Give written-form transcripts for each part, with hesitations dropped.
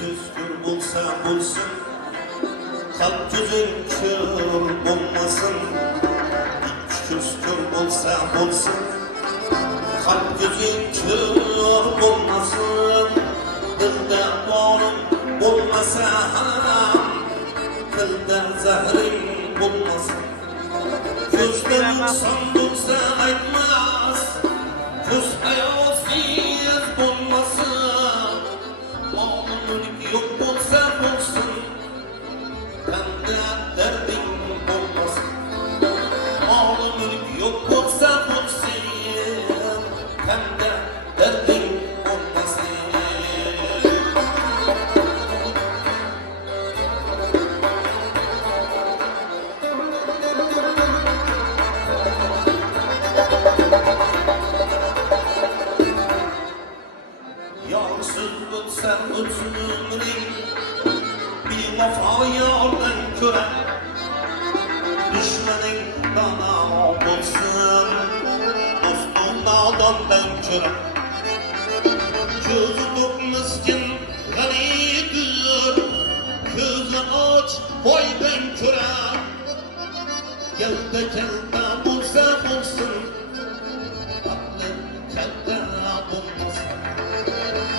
Küskün bulsa bulsun, kalp gözün kör bulmasın. Küskün bulsa bulsun, kalp gözün kör bulmasın. Dilde bağrım bulmasa ham, dilde zahrim bulmasın. Gözde noksan bulsa aytmaz, göz hayosiz bulmasın. Malın mülk yok bulsa bulsun, bende derdim bulmasın. Malın mülk yok bulsa bulsun, bende derdim bulmasın. Yarsız bulsa bulsun ömrüm, bir vafa yardan köre. Düşmenin bana bulsun, dostum nadandan köre. Gözü tok miskin ganidir, gözü aç boydan köre. Gelde kelda bulsa bulsun, aklı kelda bulmasın.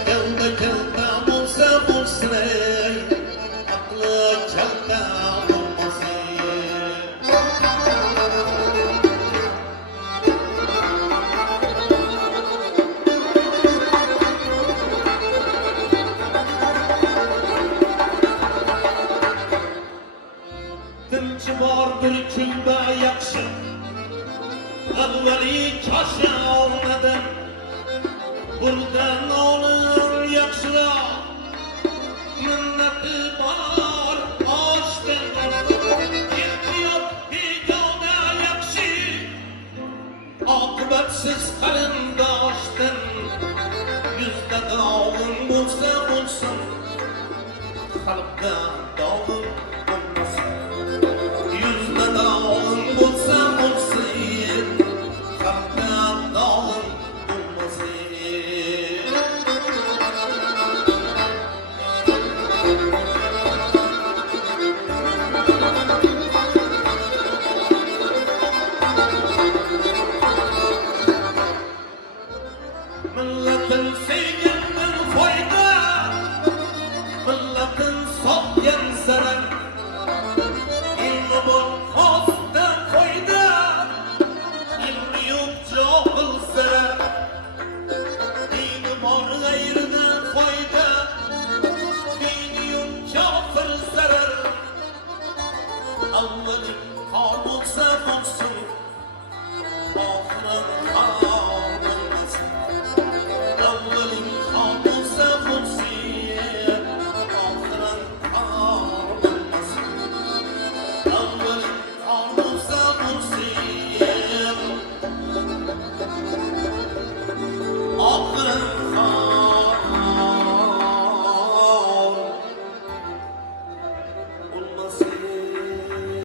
Gelde kelda bulsa bulsun ey, aklı kelda bulmasın. Dinçi vardır külde yakşı, evveli kaşa olmadan. Buradan olur yakşılar, minneti var aşkın. Yetmiyor bir yolda yakşı, akıbetsiz karindaştın. Yüzde dağın bulsa bulsun, kalpte dağın bulmasın.